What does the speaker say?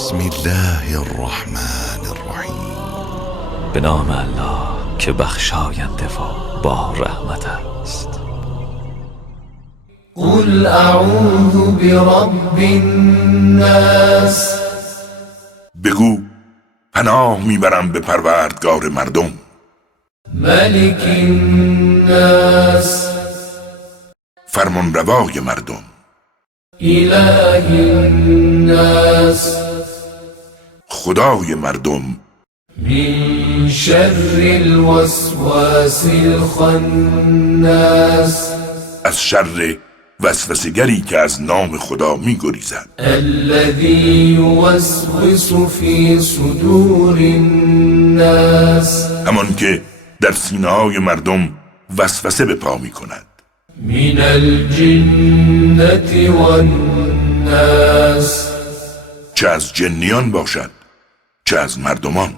بسم الله الرحمن الرحیم. به نام الله که بخشاینده و با رحمت است. قل اعوذ برب الناس. بگو پناه میبرم به پروردگار مردم. ملک الناس. فرمانروای مردم. اله الناس. خدای مردم. من شر الوسواس الخناس. از شر وسوسه‌گری که از نام خدا می‌گریزد. الذی یوسوس فی صدور الناس. همان که در سینه‌های مردم وسوسه به پا می‌کند. من الجنة والناس. چه از جنیان باشد چه از مردمان.